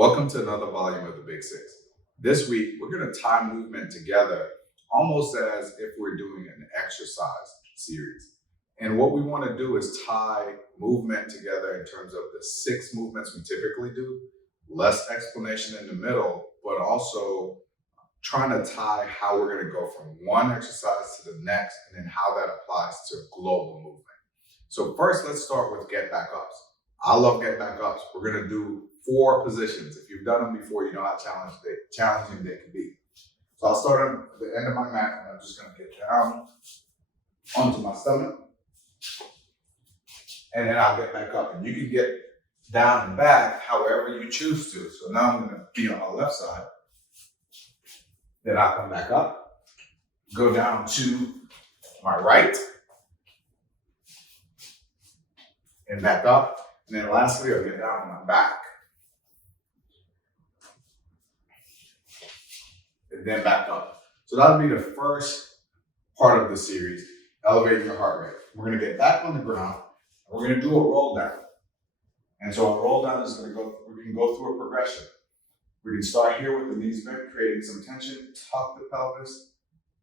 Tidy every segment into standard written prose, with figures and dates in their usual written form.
Welcome to another volume of the Big Six. This week, we're going to tie movement together almost as if we're doing an exercise series. And what we want to do is tie movement together in terms of the 6 movements we typically do, less explanation in the middle, but also trying to tie how we're going to go from one exercise to the next and then how that applies to global movement. So first, let's start with get back ups. I love get back ups. We're going to do 4 positions. If you've done them before, you know how challenging they can be. So I'll start on the end of my mat, and I'm just going to get down onto my stomach, and then I'll get back up. And you can get down and back however you choose to. So now I'm going to be on my left side. Then I'll come back up, go down to my right, and back up. And then lastly, I'll get down on my back. And then back up. So that'll be the first part of the series, elevating your heart rate. We're going to get back on the ground, and we're going to do a roll down. And so a roll down is going to go, we can go through a progression. We can start here with the knees bent, creating some tension, tuck the pelvis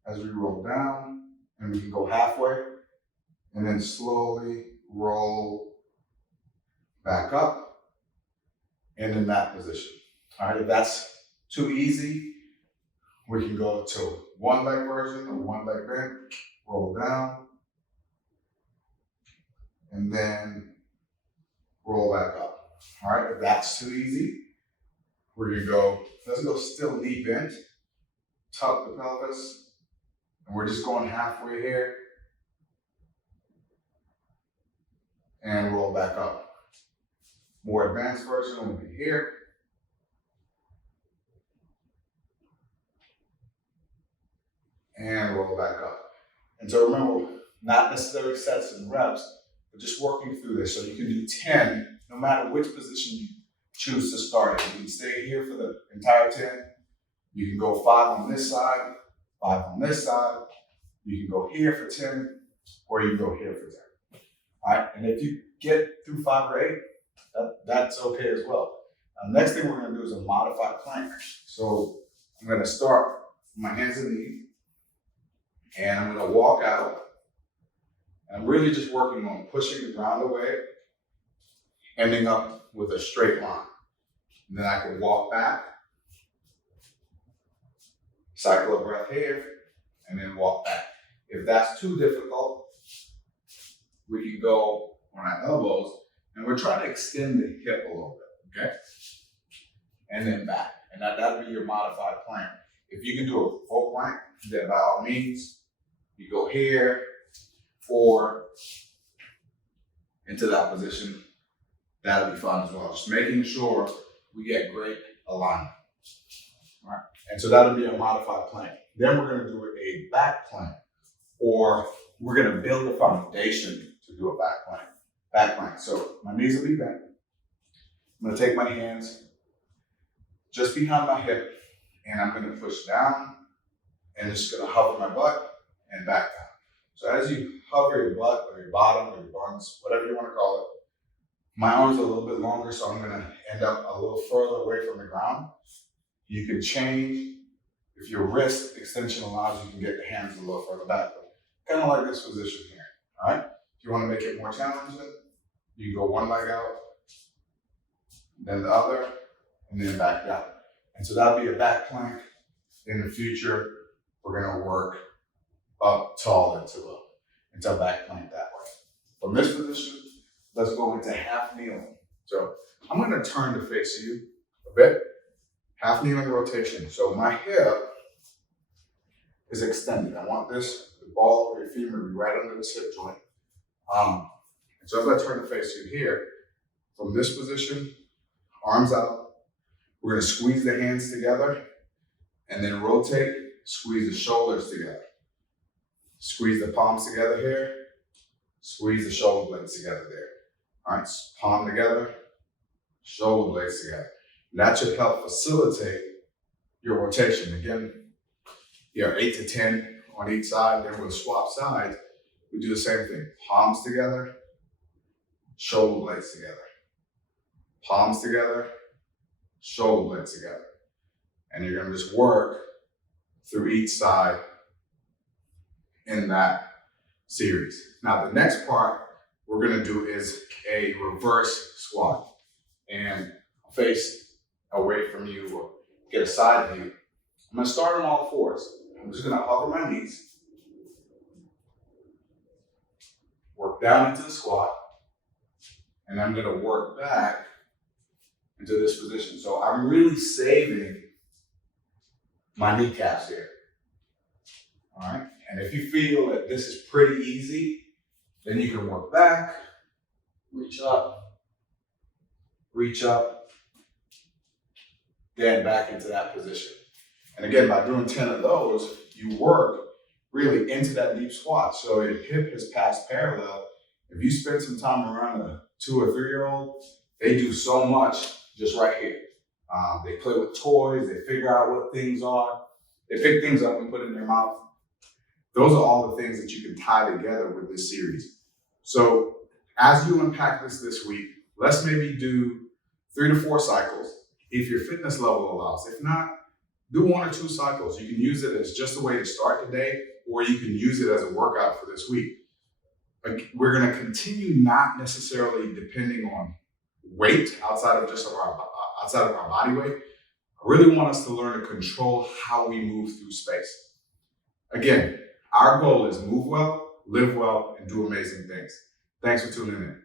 as we roll down, and we can go halfway, and then slowly roll back up, and in that position. All right, if that's too easy, we can go to one leg version or one leg bent, roll down, and then roll back up. All right, if that's too easy, we're gonna go, let's go still knee bent, tuck the pelvis, and we're just going halfway here, and roll back up. More advanced version will be here. And roll back up. And so remember, not necessarily sets and reps, but just working through this. So you can do 10, no matter which position you choose to start in. You can stay here for the entire 10. You can go 5 on this side, 5 on this side. You can go here for 10, or you can go here for 10. All right, and if you get through 5 or 8, that's okay as well. Now, the next thing we're going to do is a modified plank. So I'm going to start with my hands and knees, and I'm going to walk out. And I'm really just working on pushing the ground away, ending up with a straight line. And then I can walk back, cycle a breath here, and then walk back. If that's too difficult, we can go on our elbows, and we're trying to extend the hip a little bit, okay? And then back. And that'll be your modified plank. If you can do a full plank, then by all means, you go here or into that position. That'll be fun as well. Just making sure we get great alignment. All right? And so that'll be a modified plank. Then we're going to do a back plank, or we're going to build a foundation to do a back plank. Back plank. So my knees will be bent. I'm going to take my hands just behind my hip, and I'm going to push down, and just going to hover my butt and back down. So as you hover your butt or your bottom or your buns, whatever you want to call it, my arms are a little bit longer, so I'm going to end up a little further away from the ground. You can change. If your wrist extension allows, you can get the hands a little further back. Kind of like this position here, all right? If you want to make it more challenging, you can go one leg out, then the other, and then back down. And so that'll be a back plank. In the future, we're going to work up tall into a back plank that way. From this position, let's go into half kneeling. So I'm going to turn to face you a bit. Half kneeling rotation. So my hip is extended. I want the ball of your femur to be right under this hip joint. And so as I turn to face you here, from this position, arms out, we're going to squeeze the hands together and then rotate, squeeze the shoulders together. Squeeze the palms together here, squeeze the shoulder blades together there. All right, palm together, shoulder blades together. And that should help facilitate your rotation. Again, you have 8 to 10 on each side, then we'll swap sides. We do the same thing, palms together, shoulder blades together. Palms together, shoulder blades together. And you're gonna just work through each side in that series. Now, the next part we're gonna do is a reverse squat. And face away from you or get a side view. I'm gonna start on all fours. I'm just gonna hover my knees, work down into the squat, and I'm gonna work back into this position. So I'm really saving my kneecaps here. All right, and if you feel that this is pretty easy, then you can work back, reach up, then back into that position. And again, by doing 10 of those, you work really into that deep squat. So your hip is past parallel. If you spend some time around a 2 or 3-year-old, they do so much just right here. They play with toys, they figure out what things are, they pick things up and put it in their mouth. Those are all the things that you can tie together with this series. So as you unpack this week, let's maybe do 3 to 4 cycles if your fitness level allows. If not, do 1 or 2 cycles. You can use it as just a way to start the day, or you can use it as a workout for this week. We're going to continue not necessarily depending on weight outside of our body weight. I really want us to learn to control how we move through space. Again, our goal is move well, live well, and do amazing things. Thanks for tuning in.